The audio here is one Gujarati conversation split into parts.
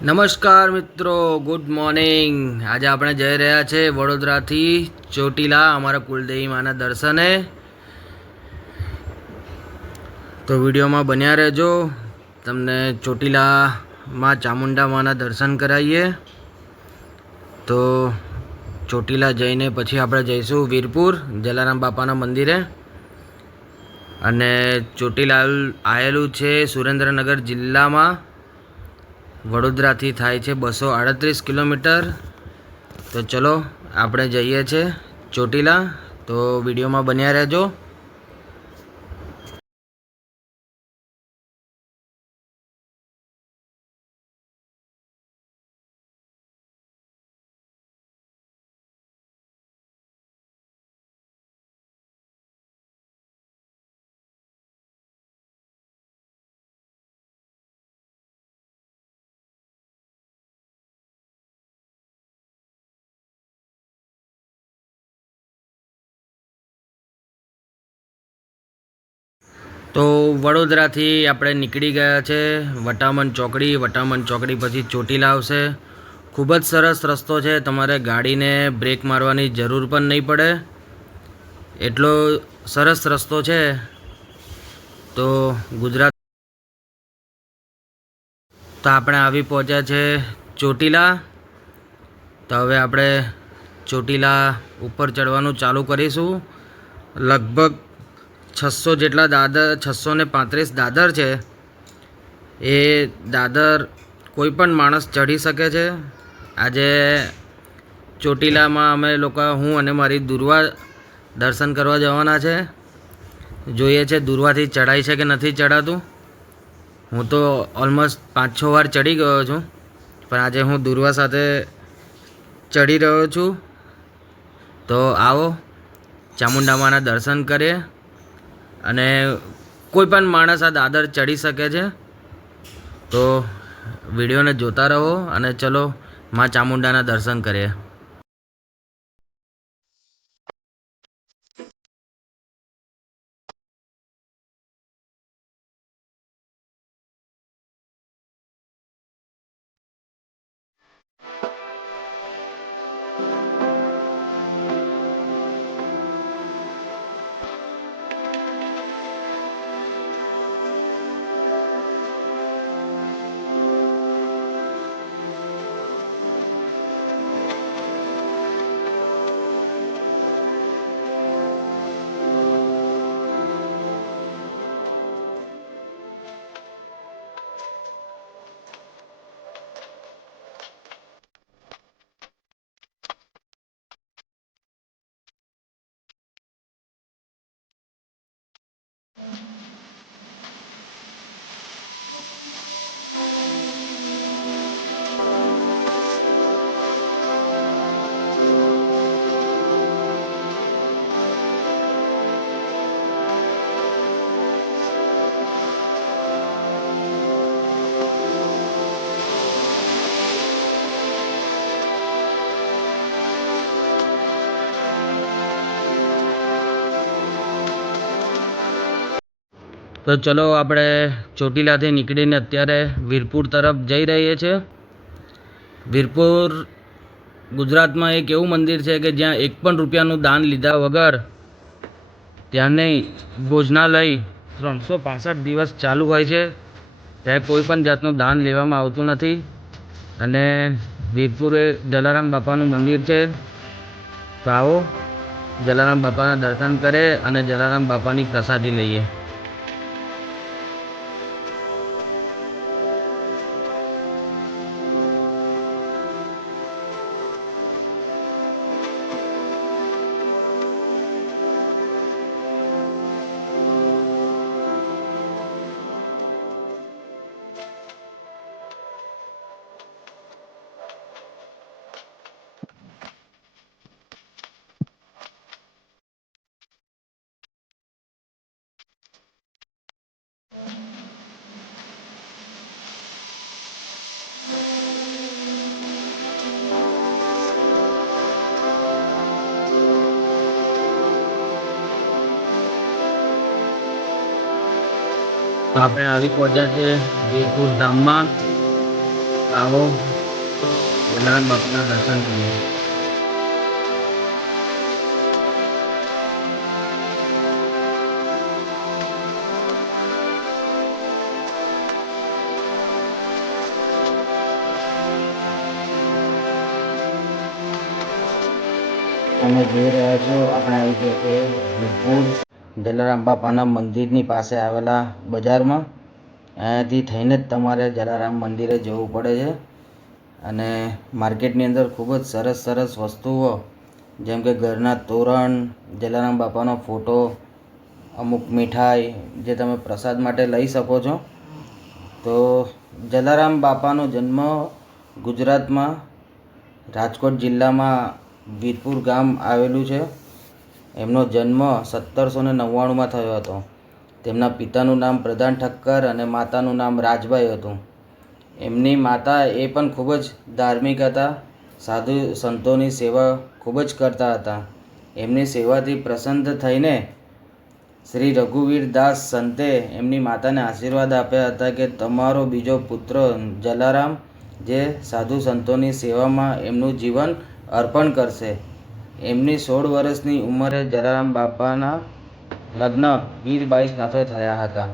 નમસ્કાર મિત્રો, ગુડ મોર્નિંગ। આજે આપણે જઈ રહ્યા છે વડોદરાથી ચોટીલા અમારા કુલદેવી માના દર્શને। તો વિડીયોમાં બન્યા રહેજો, તમને ચોટીલામાં ચામુંડા માના દર્શન કરાવીએ। તો ચોટીલા જઈને પછી આપણે જઈશું વીરપુર જલારામ બાપાના મંદિરે। અને ચોટીલા આવેલું છે સુરેન્દ્રનગર જિલ્લામાં, વડોદરાથી થાય છે 238 કિલોમીટર। તો ચલો આપણે જઈએ છીએ ચોટીલા, તો વિડીયોમાં બન્યા રહેજો। તો વડોદરાથી આપણે નીકળી ગયા છે વટામણ ચોકડી પછી ચોટીલા આવશે। ખૂબ જ સરસ રસ્તો છે, તમારે ગાડીને બ્રેક મારવાની જરૂર પણ નહીં પડે, એટલો સરસ રસ્તો છે। તો ગુજરાત તો આપણે આવી પહોંચ્યા છે ચોટીલા। તો હવે આપણે ચોટીલા ઉપર ચડવાનું ચાલુ કરીશું। લગભગ 600 જેટલા દાદર, 635 દાદર છે। એ દાદર કોઈ પણ માણસ ચડી શકે છે। આજે ચોટીલામાં અમે લોકો, હું અને મારી દુર્વા દર્શન કરવા જવાના છે। જોઈએ છે દુર્વાથી ચડાય છે કે નથી ચડાતું। હું તો ઓલમોસ્ટ 5-6 વાર ચડી ગયો છું, પણ આજે હું દુર્વા સાથે ચડી રહ્યો છું। તો આવો ચામુંડા માના દર્શન કરીએ, અને કોઈ પણ માણસ આ દાદર ચડી શકે છે। તો વિડીયોને જોતા રહો અને ચલો માં ચામુંડાના દર્શન કરીએ। તો ચલો આપણે ચોટીલાથી નીકળીને અત્યારે વીરપુર તરફ જઈ રહીએ છીએ। વીરપુર ગુજરાતમાં એક એવું મંદિર છે કે જ્યાં 1 પણ રૂપિયાનું દાન લીધા વગર ત્યાંની ભોજનાલય 365 દિવસ ચાલુ હોય છે। ત્યાં કોઈ પણ જાતનું દાન લેવામાં આવતું નથી। અને વીરપુર એ જલારામ બાપાનું મંદિર છે। તો આવો જલારામ બાપાના દર્શન કરે અને જલારામ બાપાની પ્રસાદી લઈએ। તો આપણે આવી પહોંચ્યા છે વીરપુર ધામમાં। આવો જલારામ બાપાના દર્શન કરીએ. તમે જોઈ રહ્યા છો આપણે આવી ગયા છે વીરપુર જલારામ બાપાના મંદિરની પાસે આવેલા બજારમાં. અહીંયાથી થઈને જ તમારે જલારામ મંદિરે જવું પડે છે. અને માર્કેટની અંદર ખૂબ જ સરસ સરસ વસ્તુઓ જેમ કે ઘરના તોરણ, જલારામ બાપાનો ફોટો, અમુક મીઠાઈ જે તમે પ્રસાદ માટે લઈ શકો છો. તો જલારામ બાપાનો જન્મ ગુજરાતમાં રાજકોટ જિલ્લામાં વીરપુર ગામ આવેલું છે. એમનો જન્મ 1799માં થયો હતો. તેમના પિતાનું નામ પ્રધાન ઠક્કર અને માતાનું નામ રાજબાઈ હતું. એમની માતા એ પણ ખૂબ જ ધાર્મિક હતા. સાધુ સંતોની સેવા ખૂબ જ કરતા હતા. એમની સેવાથી પ્રસન્ન થઈને શ્રી રઘુવીર દાસ સંતે એમની માતાને આશીર્વાદ આપ્યા હતા કે તમારો બીજો પુત્ર જલારામ જે સાધુ સંતોની સેવામાં એમનું જીવન અર્પણ કરશે. એમની 16 વર્ષની ઉંમરે જલારામ બાપાના લગ્ન વીરબાઈ સાથે થયા હતા.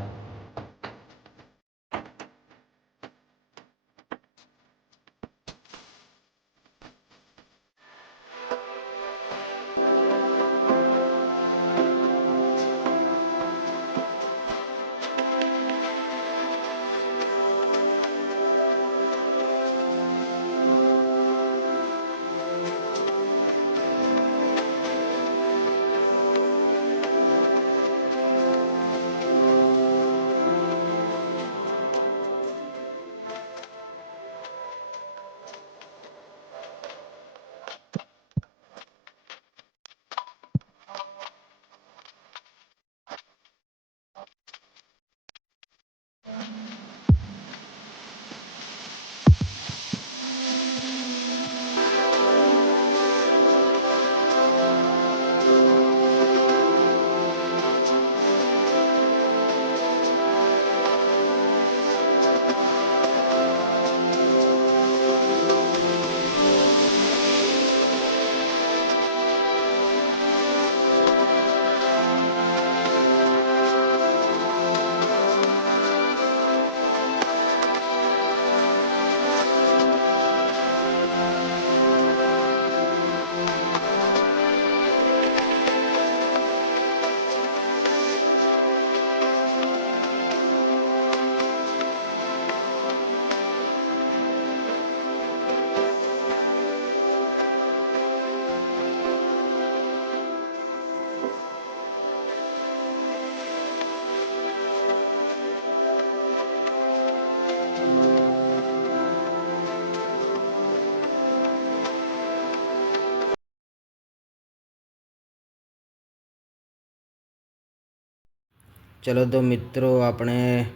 ચલો તો મિત્રો, આપણે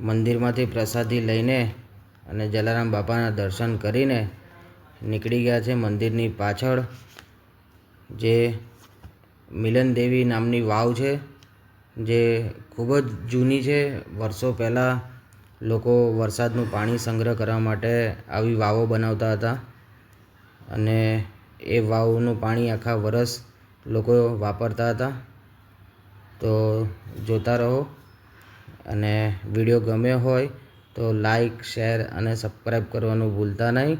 મંદિરમાંથી પ્રસાદી લઈને અને જલારામ બાપાના દર્શન કરીને નીકળી ગયા છે મંદિરની પાછળ જે મિલન દેવી નામની વાવ છે, જે ખૂબ જ જૂની છે. વર્ષો પહેલાં લોકો વરસાદનું પાણી સંગ્રહ કરવા માટે આવી વાવો બનાવતા હતા અને એ વાવનું પાણી આખા વરસ લોકો વાપરતા હતા. તો જોતા રહો અને વિડીયો ગમ્યો હોય તો લાઈક, શેર અને સબસ્ક્રાઈબ કરવાનું ભૂલતા નહીં.